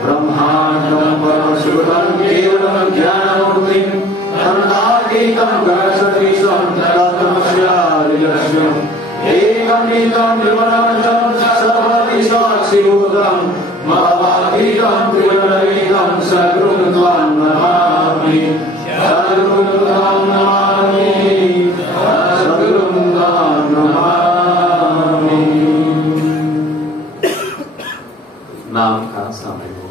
Brahma Sarvadhitam Vimanantam Sarvati Sakshibutam Mahavahitam Trivanaritam Sadrunutvam Namami Sadrunutvam Namami Sadrunutvam Namami। नाम का समय हो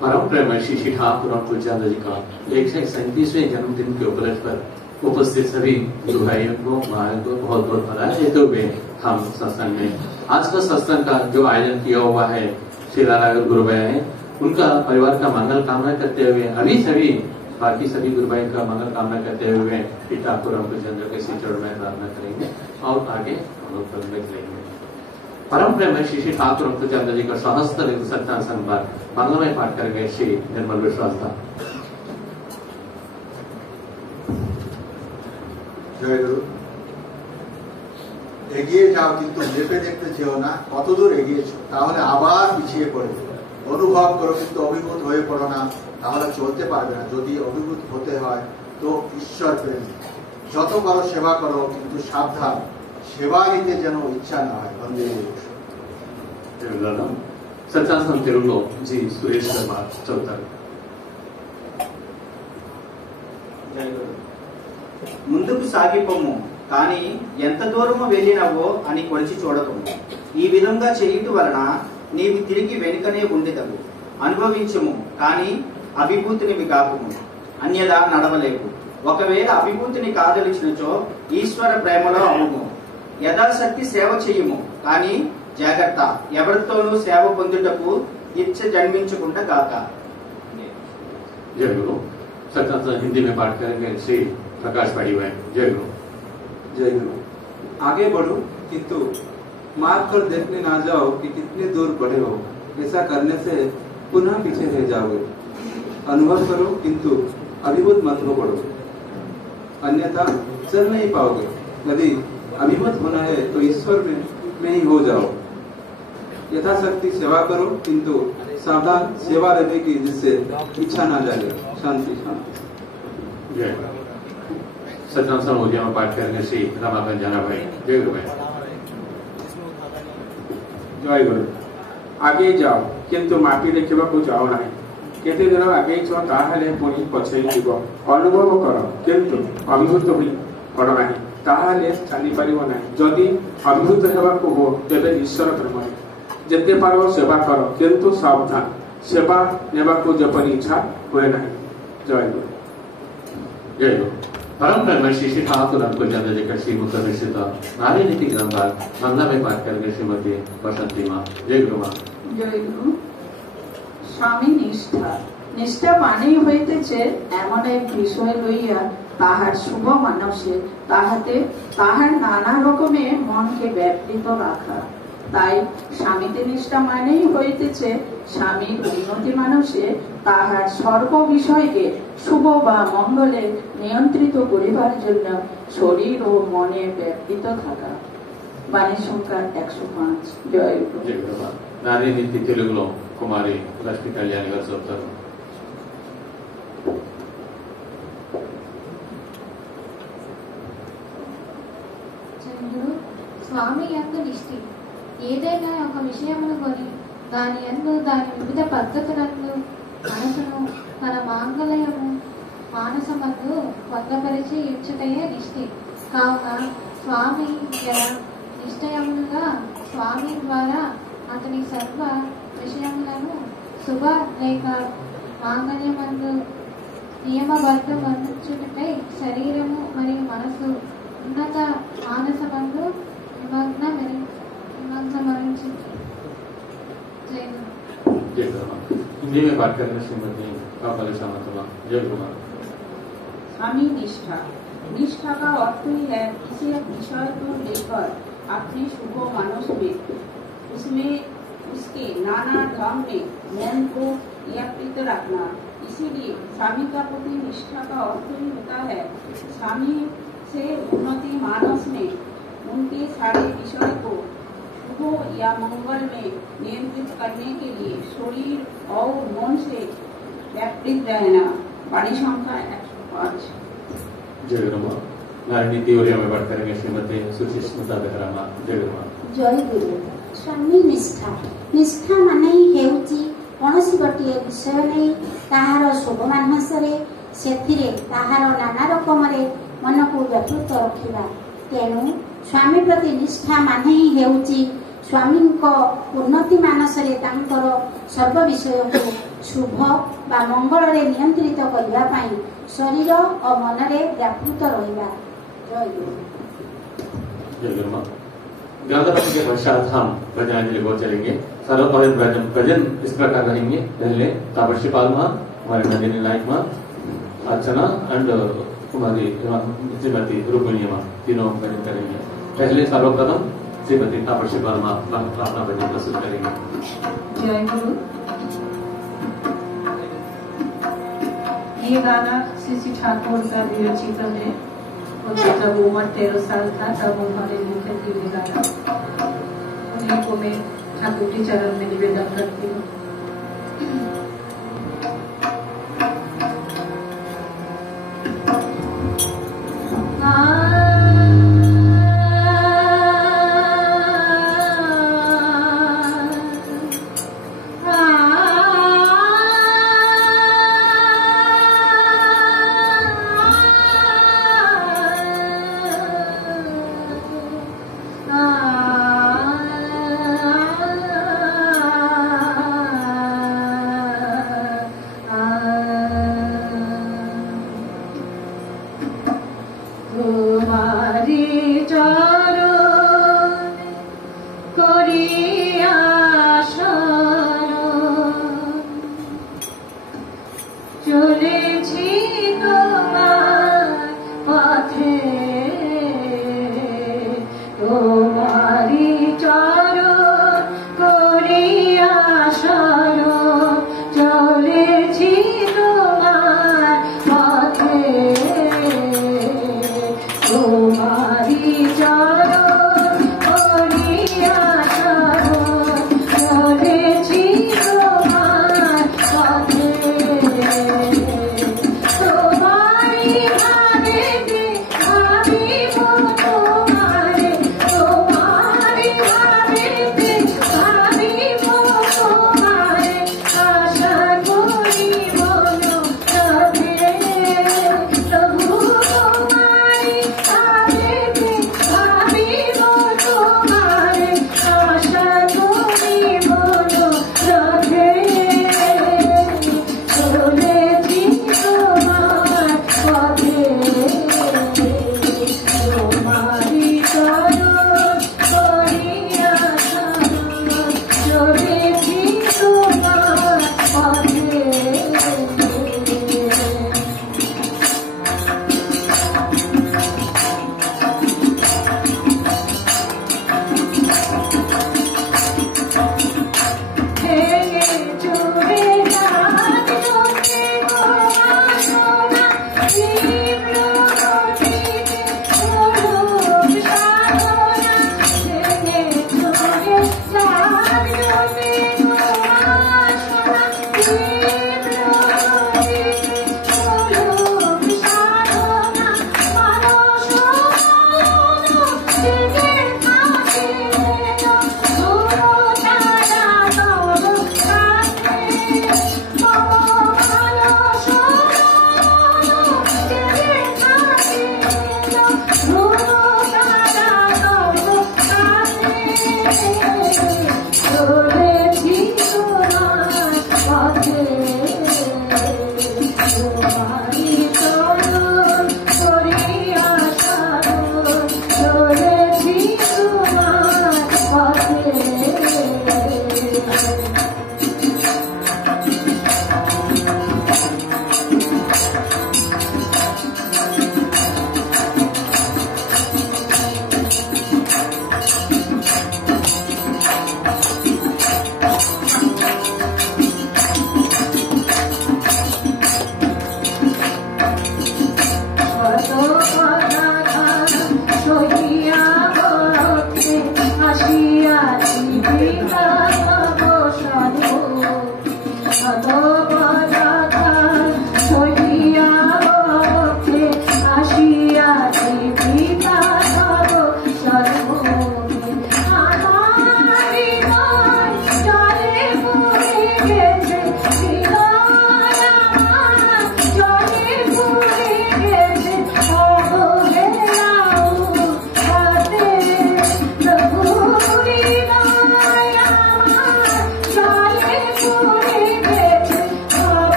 परम प्रेम श्री ठाकुर और तुलसीदास जी का 137वें जन्मदिन के उपलक्ष्य पर उपस्थित सभी गुरु भाइयों को महाराज को बहुत बहुत बधाई देते हुए हम सत्संग में आज का सत्संग का जो आयोजन किया हुआ है श्री रानागर गुरु भाई है उनका परिवार का मंगल कामना करते हुए अभी सभी बाकी सभी गुरु भाई का मंगल कामना करते हुए श्री ठाकुर और तुलसीदास के श्री चरण में प्रार्थना करेंगे और आगे हम लोग करेंगे। परम प्रेम श्री ठाकुर तुलसीदास जी का सहस्त्र सत्संग संवाद मंगलमय पाठ करेंगे श्री निर्मल विश्वास था। जय गुरु। এগিয়ে যাও কিন্তু মেপে দেখতে চেও না কতদূর এগিয়েছো, তাহলে আবার পিছিয়ে পড়বে। অনুভব করো কিন্তু অভিভূত হয়ে পড়ো না, তাহলে চলতে পারবে না। যদি অভিভূত হতে হয় তো ঈশ্বর প্রেম। যত বড় সেবা করো কিন্তু সাবধান, সেবা নিতে যেন ইচ্ছা না হয়। বন্দে सत्संग तेलुगु जी सुरेश शर्मा चौधरी। ముందుకు సాగిపోము కానీ ఎంత దూరము వెళ్ళినవో అని కొలిచి చూడకు. ఈ విధంగా చేయుట వలన నీవు తిరిగి వెనుకనే ఉండేదవు. అనుభవించుము కానీ అభిభూతినివి కాకుము, అన్యదా నడవలేవు. ఒకవేళ అభిభూతిని కాదలిచినచో ఈశ్వర ప్రేమలో అవుము. యథాశక్తి సేవ చేయుము కానీ జాగ్రత్త, ఎవరితోనూ సేవ పొందుటకు ఇచ్చ జన్మించకుండా గాక। जय गुरु। सत्संग हिंदी में पाठ करेंगे श्री प्रकाश पाड़ी हुए। जय गुरु। जय गुरु। आगे बढ़ो किंतु मार्ग पर देखने ना जाओ कि कितने दूर बढ़े हो। ऐसा करने से पुनः पीछे रह जाओगे। अनुभव करो किंतु अभिभूत मत हो पड़ो, अन्यथा चल नहीं पाओगे। यदि अभिभूत होना है तो ईश्वर में ही हो जाओ। यथाशक्ति सेवा करो किंतु सावधान सेवा रहने की, जिससे इच्छा ना जाए। शांति शांति। जय सत्संग समूह में पाठ करेंगे श्री रमाकांत जाना भाई। जय गुरु भाई। जय गुरु। आगे जाओ किंतु मापी देखा जाओ ना। केते दिन आगे छो ताहले पुणी पछे जीव। अनुभव कर किंतु अभिभूत होई पड़ ना, ताहले चली परिव ना। जदि अभिभूत हेबाकू हो तेबे ईश्वर प्रेम। जेते पारो सेवा कर किंतु सावधान, सेवा नेबाकू जपनी इच्छा हुए ना। जय गुरु। जय गुरु। परम ब्रह्मर्षि श्री ठाकुर अंकुचंद्र जी का श्रीमुख निश्चित नारी नीति ग्रंथभाग बांग्ला में पाठ करके श्रीमती बसंती माँ। जय गुरु माँ। जय गुरु। स्वामी निष्ठा निष्ठा मानेই হইতেছে এমন এক বিষয় লইয়া তাহার শুভ মানসে তাহার নানা রকমের মনকে ব্যাপৃত রাখা। তাই স্বামীতে নিষ্ঠা মানেই হইতেছে স্বামীর উন্নতি মানসে তাহার সর্ব বিষয়কে শুভ বা মঙ্গলে নিয়ন্ত্রিত করিবার জন্য শরীর ও মনে ব্যাপৃত থাকা। বাণী সংখ্যা 105। জয় গুরু। जय गुरु माँ। नारी नीति तेलुगुलो कुमारी लक्ष्मी कल्याणी गाరు చెప్తారు। స్వామి యందు నిష్ఠి ఏదైనా ఒక విషయమును కొని దాని యందు దాని వివిధ పద్ధతులందు మనసును తన మాంగళ్యము మానసమందు పొందపరిచి ఇచ్చుటయే నిష్ఠి కావున స్వామి నిశ్చయములుగా స్వామి ద్వారా అతని సర్వ విషయములను శుభ లేక మాంగళ్యమందు నియమబద్ధమనుచుటకై శరీరము మరియు మనసు ఉన్నత మానసమందు నిమగ్నమరించింది। जय गुरु माँ। हिंदी में बात करने श्रीमती कापाली सामंतवा। जय गुरु माँ। स्वामी निष्ठा निष्ठा का अर्थ ही है किसी एक विषय को लेकर अपने शुभ मानस में उसमें उसके नाना ढंग में मन को नियंत्रित रखना। इसीलिए स्वामी का प्रति निष्ठा का अर्थ ही होता है स्वामी से उन्नति मानस में उनके सारे विषय को शुभ या मंगल में नियंत्रित करने के लिए शरीर और मन से व्यापृत रहना। वाणी संख्या 105। जय गुरु माँ। नारी नीति ओरिया में बात करेंगे श्रीमती सुचिस्मिता बेहरा माँ। जय गुरु माँ। जय गुरु। स्वामी निष्ठा निष्ठा माने हेउची कौनसी गोटे विषय नहीं ताहार शुभ मानसरे सेथिरे ताहार नाना रकमरे मन को व्यापृत रखिबा। तेणु स्वामी प्रति निष्ठा माने हेउची स्वामी को उन्नति मानसरे तांकर सर्व विषय को शुभ बा मंगल रे नियंत्रित करबा पई शरीर और मन रे व्यापृत रहिबा। जय गुरु। जय गुरु माँ। गणपति के पश्चात हम भजनांजलि को चलेंगे। सर्वपहले भजन इस प्रकार रहेंगे। पहले तापसी पाल माँ, हमारे नंदिनी नायक माँ, अर्चना एंड कुमारी श्रीमती रुक्मिणी माँ तीनों भजन करेंगे। पहले सर्वप्रथम श्रीमती तापसी पाल माँ अपना भजन प्रस्तुत करेंगे। जय गुरु। ये गाना श्री ठाकुर का विरचित है। जब उम्र 13 साल था तब उन्होंने लिखे थे ये गाना। उन्हीं को मैं ठाकुर के चरण में निवेदन करती हूँ।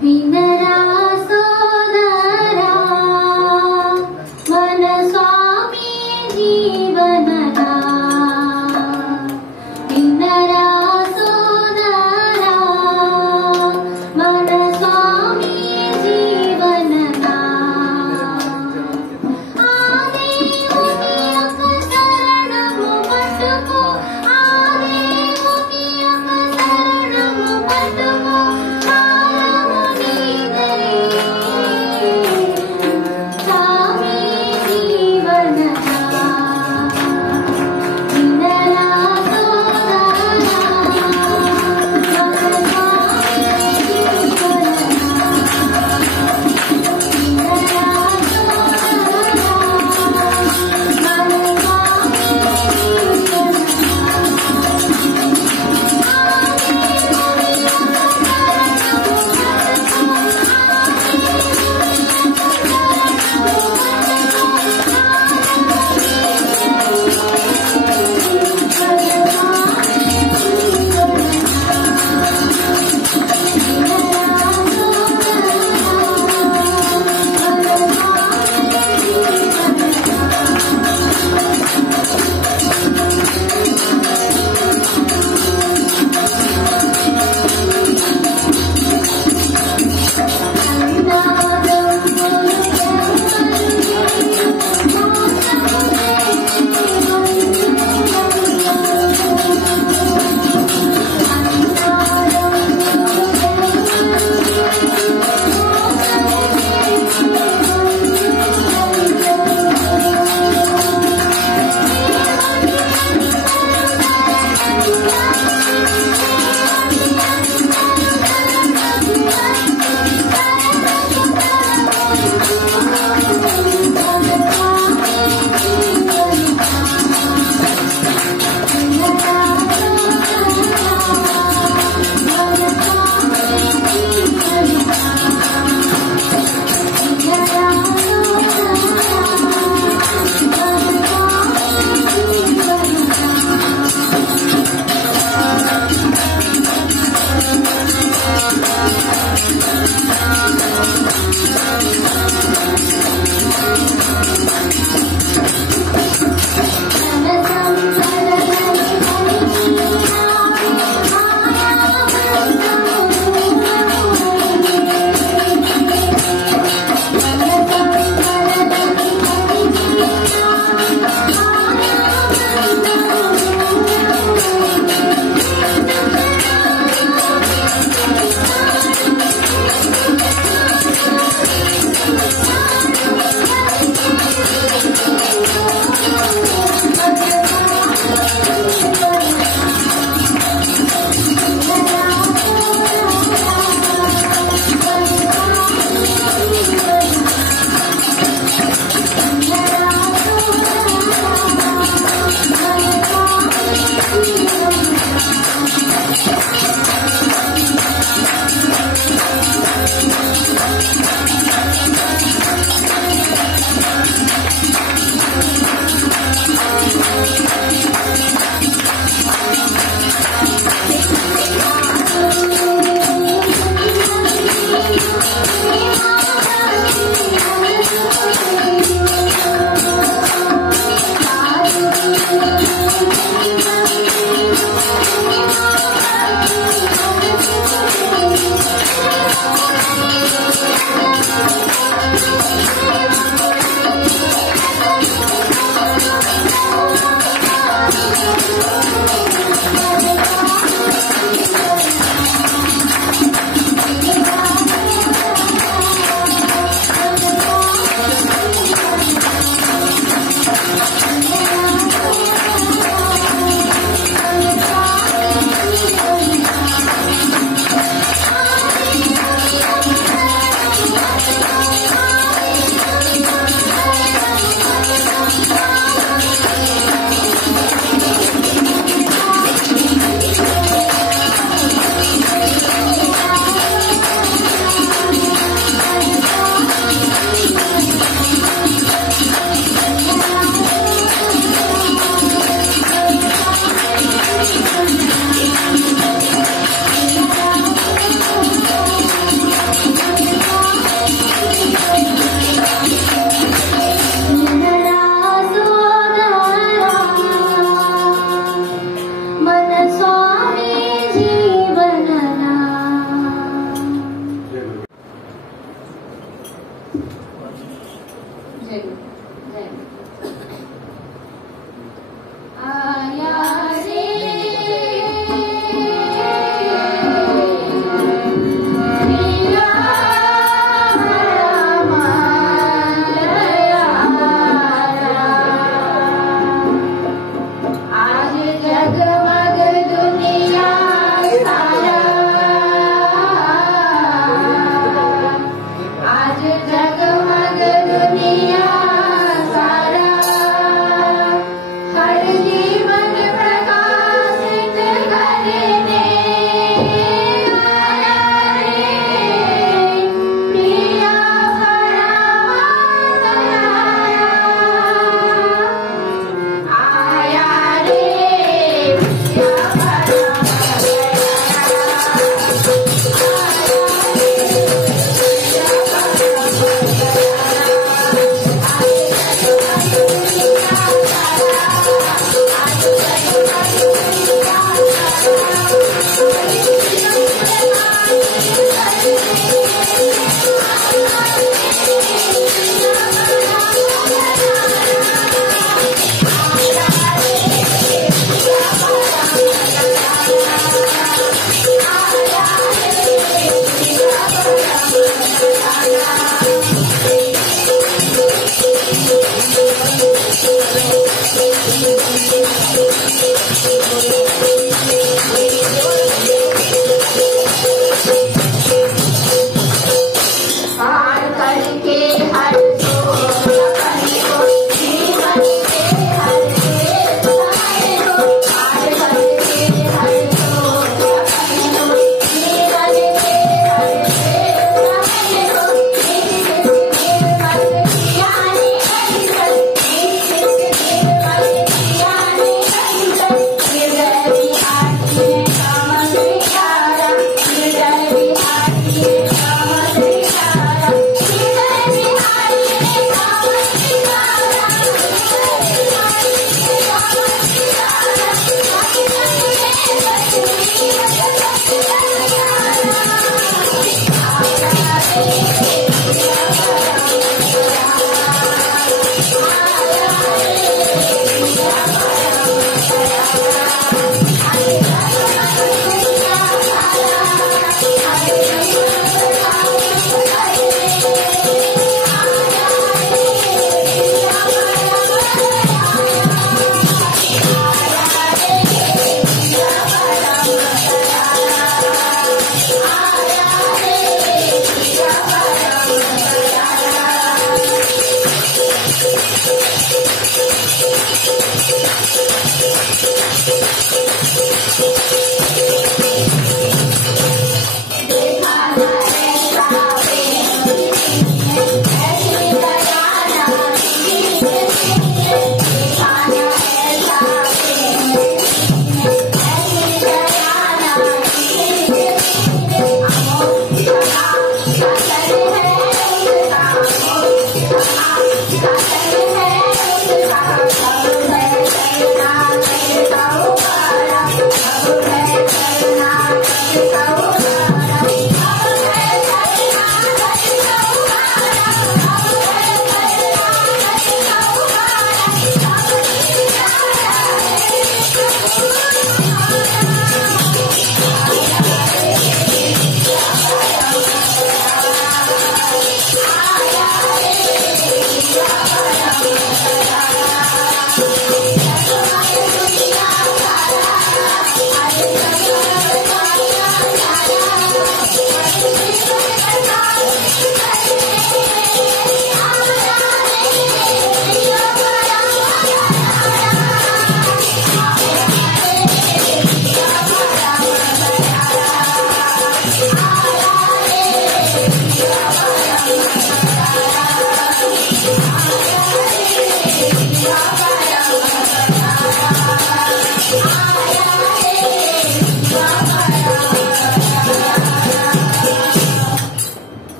विनरा सोदरा मन स्वामी जीवनदा विनरा सोदरा मन स्वामी जीवनदा आदि मुनियक शरणमु पटुको आदि मुनियक शरणमु पटुको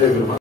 Very good.